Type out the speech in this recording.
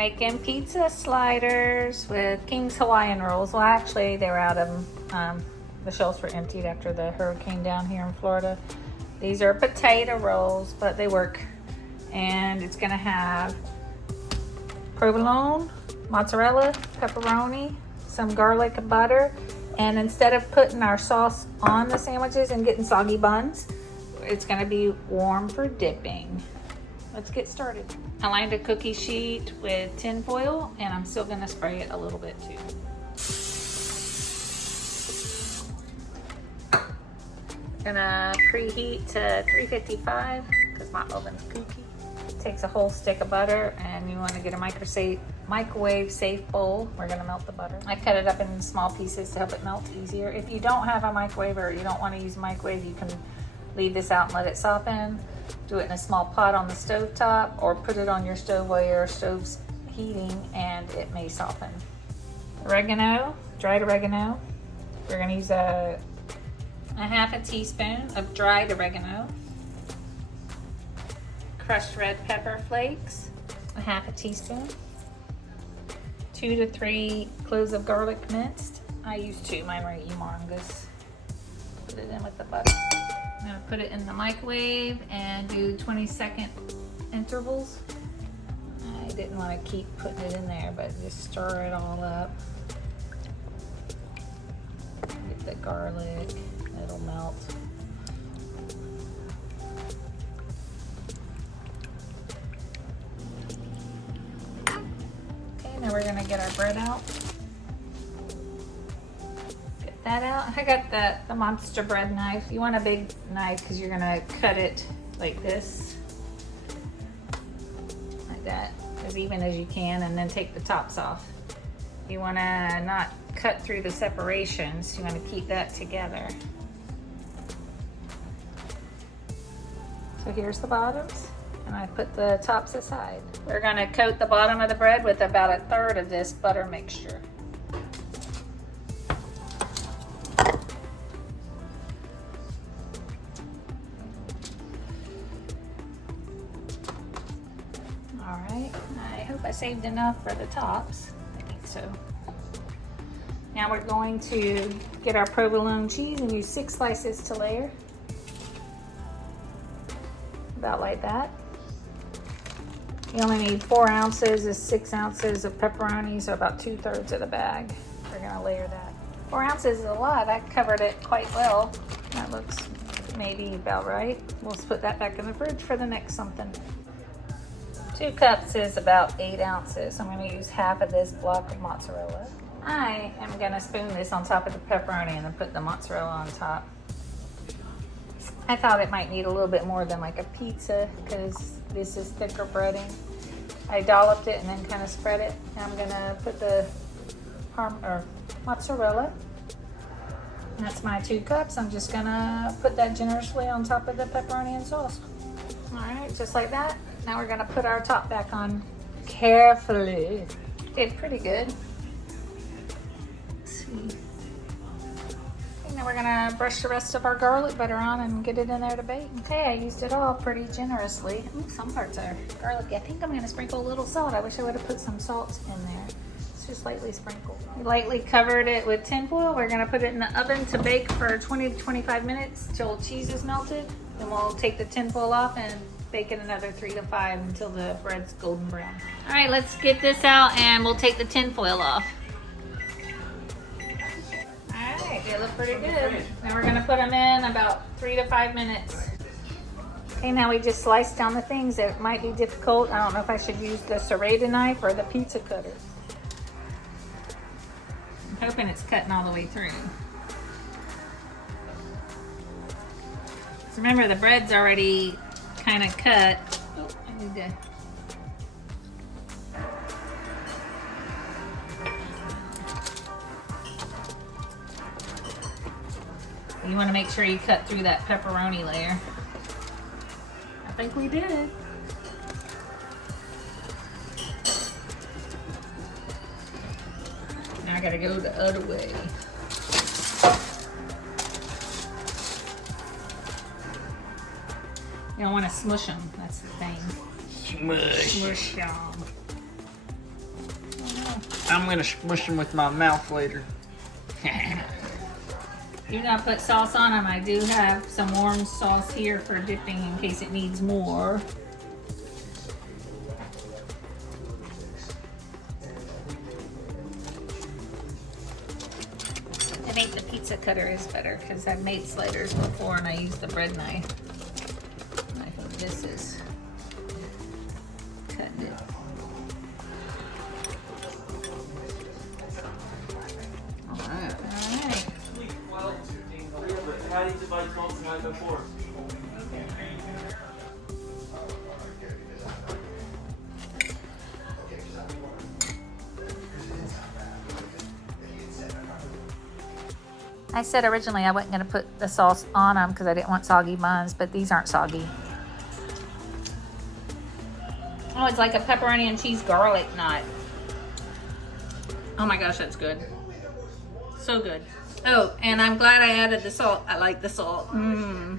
making pizza sliders with King's Hawaiian rolls. Well, actually, they were out of the shelves were emptied after the hurricane down here in Florida. These are potato rolls, but they work. And it's gonna have provolone, mozzarella, pepperoni, some garlic and butter. And instead of putting our sauce on the sandwiches and getting soggy buns, it's gonna be warm for dipping. Let's get started. I lined a cookie sheet with tin foil, and I'm still gonna spray it a little bit too. Gonna preheat to 355 because my oven's kooky. Takes a whole stick of butter, and you want to get a microwave safe bowl. We're gonna melt the butter. I cut it up in small pieces to help it melt easier. If you don't have a microwave or you don't want to use a microwave, you can leave this out and let it soften. Do it in a small pot on the stove top, or put it on your stove while your stove's heating, and it may soften. Oregano, dried oregano. We're gonna use a half a teaspoon of dried oregano. Crushed red pepper flakes, a half a teaspoon. 2 to 3 cloves of garlic minced. I use 2, mine were humongous. Put it in with the butter. I'm gonna put it in the microwave and do 20-second intervals. I didn't want to keep putting it in there, but just stir it all up. Get the garlic, it'll melt. Okay, now we're gonna get our bread out. That out. I got the monster bread knife. You want a big knife because you're gonna cut it like this, like that, as even as you can, and then take the tops off. You want to not cut through the separations. You want to keep that together. So here's the bottoms, and I put the tops aside. We're gonna coat the bottom of the bread with about 1/3 of this butter mixture. I saved enough for the tops. I think so. Now we're going to get our provolone cheese and use 6 slices to layer. About like that. You only need 4 ounces is 6 ounces of pepperoni, so about 2/3 of the bag. We're gonna layer that. 4 ounces is a lot. I covered it quite well. That looks maybe about right. We'll just put that back in the fridge for the next something. 2 cups is about 8 ounces. I'm going to use half of this block of mozzarella. I am going to spoon this on top of the pepperoni and then put the mozzarella on top. I thought it might need a little bit more than like a pizza because this is thicker breading. I dolloped it and then kind of spread it. And I'm going to put the mozzarella. And that's my 2 cups. I'm just going to put that generously on top of the pepperoni and sauce. All right, just like that. Now we're gonna put our top back on carefully. Did pretty good. Let's see. Okay, now we're gonna brush the rest of our garlic butter on and get it in there to bake. Okay, I used it all pretty generously. Ooh, some parts are garlicky. I think I'm gonna sprinkle a little salt. I wish I would have put some salt in there. It's just lightly sprinkled. We lightly covered it with tin foil. We're gonna put it in the oven to bake for 20 to 25 minutes till cheese is melted. Then we'll take the tin foil off and bake it another 3 to 5 until the bread's golden brown. All right, let's get this out and we'll take the tin foil off. All right, they look pretty good. Now we're gonna put them in about 3 to 5 minutes. Okay, now we just sliced down the things. It might be difficult. I don't know if I should use the serrated knife or the pizza cutter. I'm hoping it's cutting all the way through. So remember, the bread's already kind of cut. Oh, I need to. You want to make sure you cut through that pepperoni layer. I think we did. Now I gotta go the other way. You don't want to smush them, that's the thing. Smush them. I'm gonna smush them with my mouth later. You're gonna put sauce on them. I do have some warm sauce here for dipping in case it needs more. I think the pizza cutter is better because I've made sliders before and I used the bread knife. I think this is cutting it. Alright. Alright. How do you divide 12 tonight by 4? I said originally I wasn't going to put the sauce on them because I didn't want soggy buns, but these aren't soggy. Oh, it's like a pepperoni and cheese garlic knot. Oh my gosh, that's good. So good. Oh, and I'm glad I added the salt. I like the salt. Mmm.